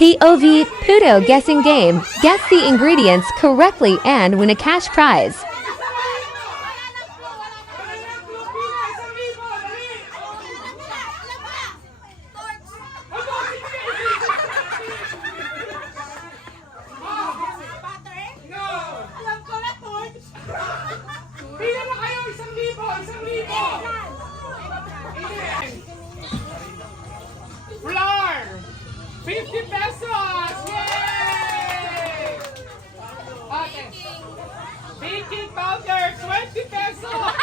POV Puto Guessing Game. Guess the ingredients correctly and win a cash prize. Pila na kayo, 1,000! Flour! 50 pesos! Yay! Okay. Baking powder, 20 pesos!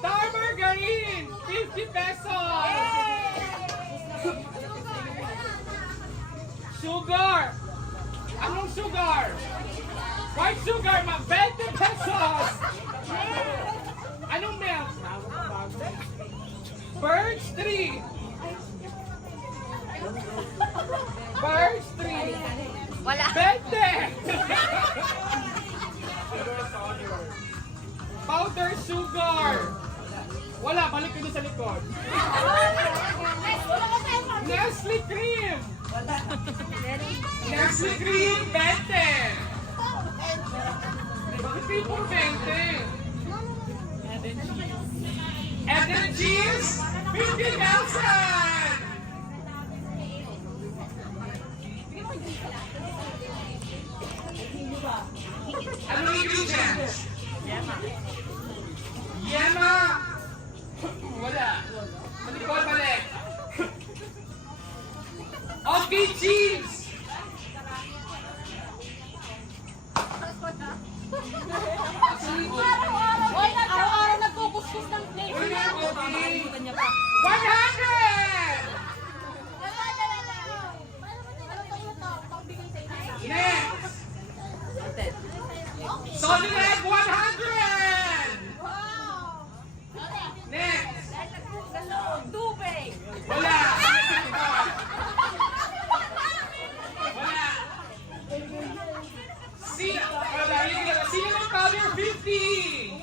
Star margarine, 50 pesos! Sugar! Anong sugar? White sugar, 20 pesos! Anong milk? Birch tree! Birch tree! Wala. 20! Powder sugar! Wala, balik ko sa likod. Nestle cream! Nestle cream, 20! Bakit kayo puro 20? And then cheese, 50,000! Anong ingredients? Yema! Wala. Malikod balik. Okay, cheese! Hoy, araw-araw nagkukuskus ng plate. 100! Next! Solid egg, 100! Next! Tubig. Wala! Wala! Cinnamon powder, 50!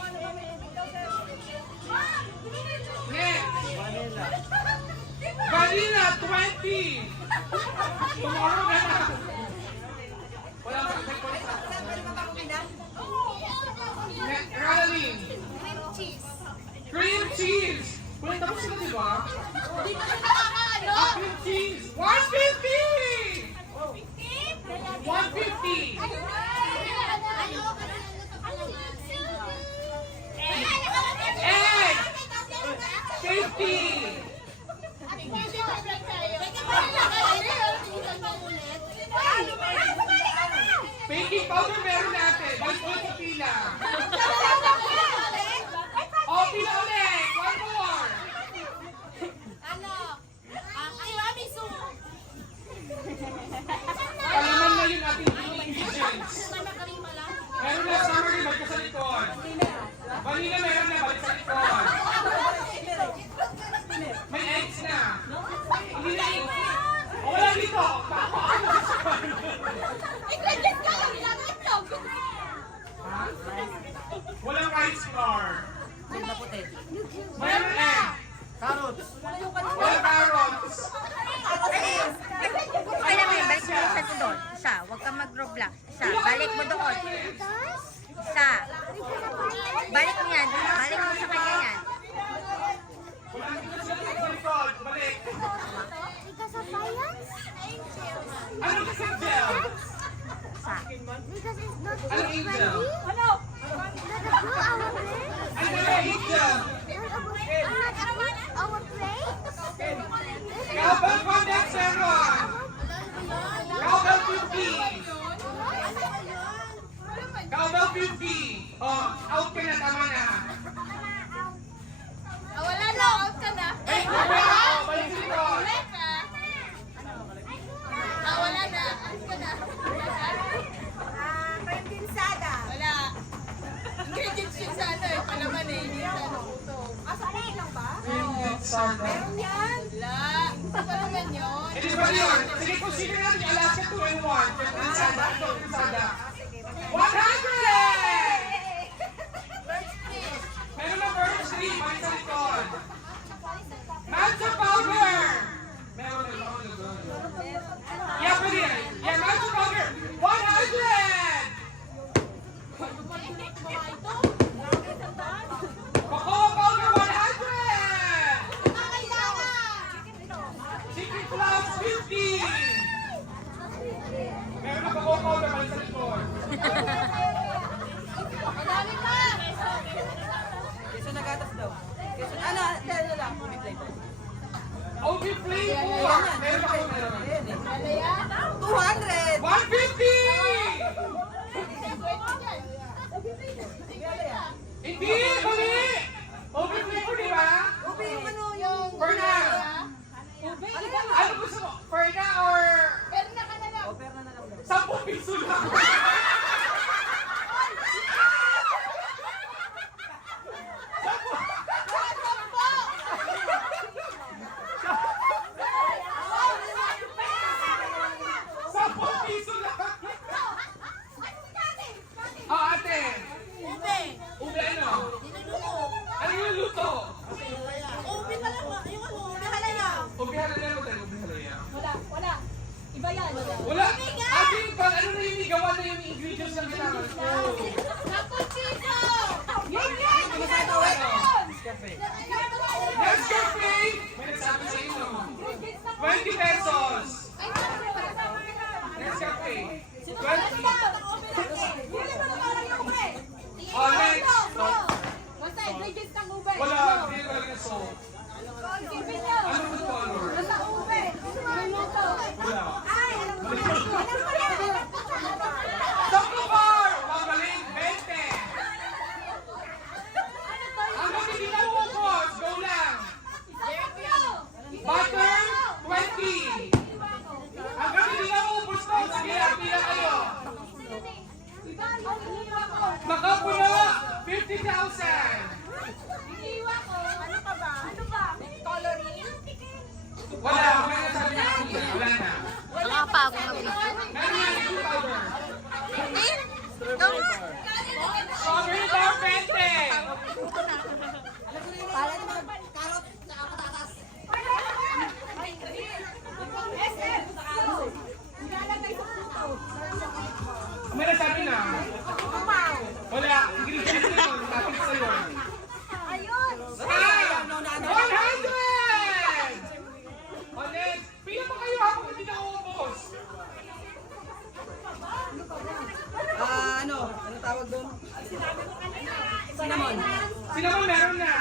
Next! Vanilla, 20! Tomorrow na lang! Wala pa. Rattling! Cream cheese! Wala, tapos sila, di ba? Cream cheese! 150! 150! Egg! 50! Baking powder meron natin. Balik ulit sa pila. Oh, pila ulit. One more. Palaman na yung ating ingredients. Meron na summary, balik ka sa likod. Vanilla meron na, balik sa likod. May eggs na. Hindi na eggs. O, wala dito. Walang rice flour. Mayroon egg. Carrots. Walang carrots. Kaya may balik mo isa doon. Isa, huwag kang mag-roblox. Isa, balik mo doon. Isa. Balik mo yan. Balik mo sa kanya yan. Wala dito sa likod. Balik. Because of science? Ano kasi gel? Isa. Because it's not Ano food angel? friendly? Not a food our plate? Ano na angel? Not our plate? Cowbell Condex Seron. Cowbell 50. Cowbell 50. Oh, out ka na, tama na. Wala na, out ka na. Ay, wala. Oh, balik sa likod. Wala na, out ka na. Kondensada. Wala. Ingredients yun sa ano eh, palaman eh. Hindi sa ano. Sanay lang ba? Meron Yan. Wala. Sa palaman yun. Hindi ba yun? Sige, kung sino lang yung Alaska 2 and 1. Kondensada, kondensada. 100! Meron na birch tree, balik sa likod. Matcha powder! plus 50! Meron na cocoa powder balik sa likod. Madami pa! Kesa nagatas daw. Kesa, ano lang, bibigay ko. OB flavor! Meron na kayo meron. Ayan eh. 200! 150! Hindi! Mali! OB flavor, di ba? Ubi yung ano yung... Ferna! Ubi! Ano gusto mo? Ferna or Perna ka na lang! Offer na lang daw. 10 piso lang? Oh, ate! Ube! Ube ano? Niluluto! Ano yung luto? Ube pa lang yung ano, ube halaya! Ube halaya mo tayo, ube halaya. Wala. Iba yan. Wala! Ate, pag ano na yung igawa na yung ingredients ng kailangan ko. Cappuccino! Yan! Ano? Cafe. Nescafe! May nagsabi sa inyo. 20 pesos! Ay, ano ba? Nescafe! 20! Oh, next. Basta ingredients ng ube. Wala, hindi ko lagyan ng salt. Isipin nyo. Ano ba color? Basta ube. Luluto. Wala. Ay, alam ko na. Sakto bar! Magaling, 20! Hanggang hindi na umubos, go lang! Butter, 20! Hanggang hindi na umubos to, sige, pila kayo! Nakapuna, 50,000! Iniiwa ko. Ano pa ba? Ano ba? Coloring? Wala, may nasabi na kanina, wala na. Nakapagod na video. Meron na, yung powder. Hindi? Ikaw nga. Strawberry bar, 20! Para naman, karot sa patatas. Esther! Ilalagay sa puto. May nasabi na. Wala, ingredients na yun, lapit sa'yo. Ayun! Ah! 100! O next, pila pa kayo habang hindi na uubos. Ano tawag doon? Cinnamon. Cinnamon meron na.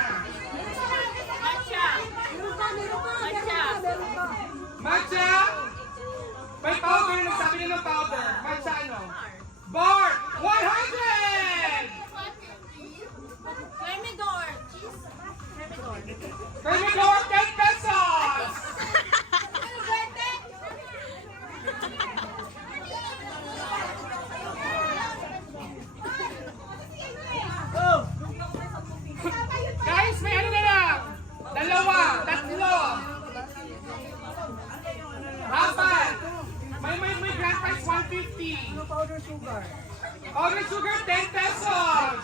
Matcha! May powder, nagsabi na ng powder. Matcha ano? Bar! 100! Cremidor! Cremidor, 10 pesos! Guys, may ano na lang? Dalawa, tatlo. Apat. May grand prize 150. Powder sugar. Powder sugar 10 pesos.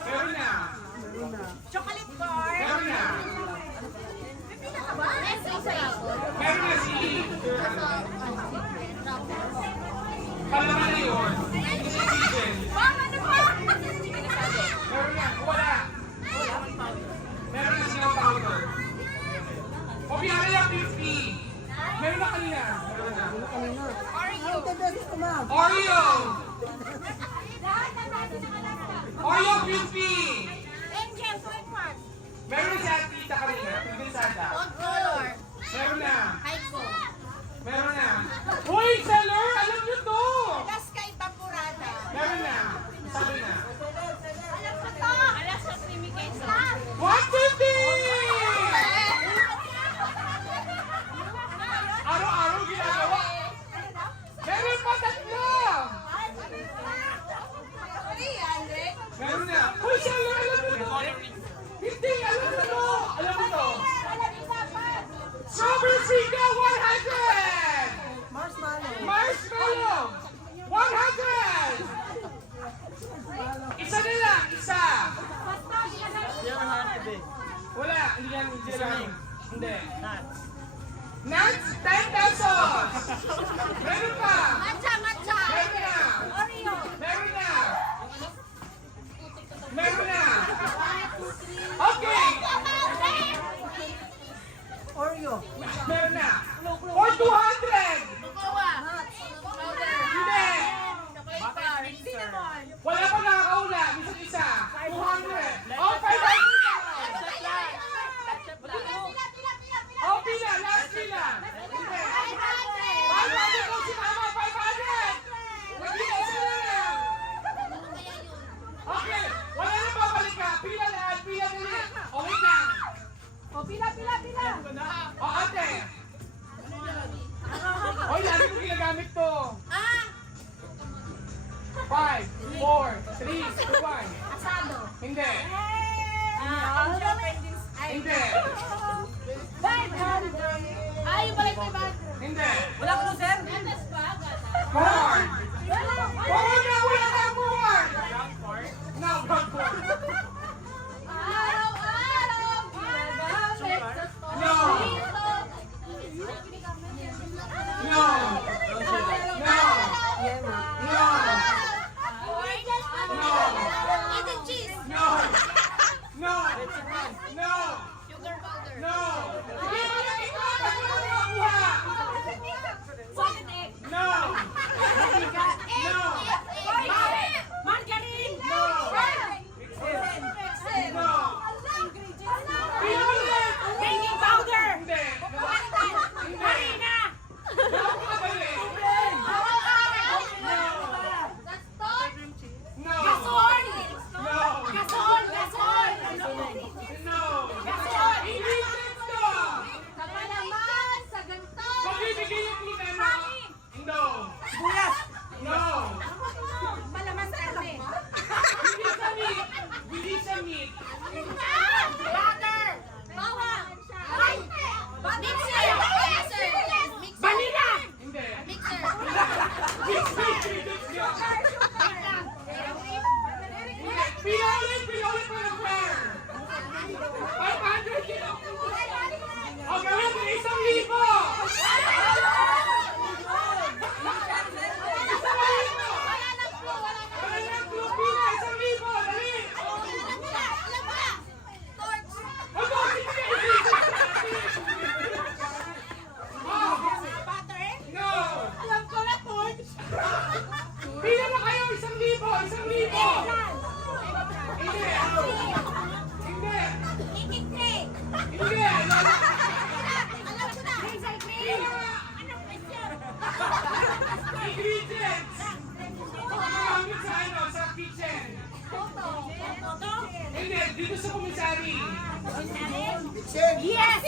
Meron na. Chocolate bar! Meron na. Pipila ka ba? Meron na si Palaman na yun. Hindi si Vision. Ano ba? Meron na. Wala. Meron na silang powder. Obiara 50. Meron na kanina. Meron na. Oreo. Lahat ng natin nakalasa. Oreo 50. Angel, 21. Meron na si Atita kanina. Pinsada. Odd color. Meron na. Haiku. Meron na. Uy, seller! Alam nyo to! Alaska Evaporada. Meron na. Sabi na. Alam ko to. Alaska Creamy Queso. 150! Araw-araw ginagawa. Meron pa tatlo! 300. Meron na. Uy, seller! Alam nyo to! Hindi! Alam nyo to! Alam nyo to! Alam isa pa. Strawberry Friga, 100! Marshmallow. Marshmallow! 100! Isa na lang, isa! Wala, hindi yan, hindi yan. Hindi. Nuts, 10 pesos! Meron pa! Matcha, matcha. Meron na! Oreo. Meron na! Meron na! Okay! O, ate. Hoy, lagi ko ginagamit to. 5, 4, 3, 2, 1. Asado. Hindi. Hindi. 500. Ay, yung balik may bag. Hindi. Wala ko, sir. Corn. Corn na, wala ka corn. No, not corn. Araw-araw, ginagamit sa No. No. No. No. Eat the cheese. No. No. No. Sugar powder. No. Hindi mo na ikaw ang nakuha. No. No. Margarine. No. No. Pinulit. Baking powder. Hindi. Harina. Napakadali. No. Gasol. No. Gasol. Gasol. No. Ingredients to. Sa palaman, sa ganto. Magbibigay yung clue na no. Buyas. No. Palaman sa karne. Hindi sa meat. Hindi sa meat. Butter. Bawang. Ay. Mixer. Mixer. Vanilla. Hindi. Mixer. Mix ingredients yun. Pinulit mo ng prayer. 500 kilo. O, gawin mo 1,000. Wala na ang clue, Pina. 1,000. Dali. Ano? Sige. No. Alam ko na, torch. Pila na kayo, 1,000. 1,000. Hindi. Hindi. Hindi. Ingredients. Gamit sa ano, sa kitchen. Hindi, dito sa kumisari. Yes!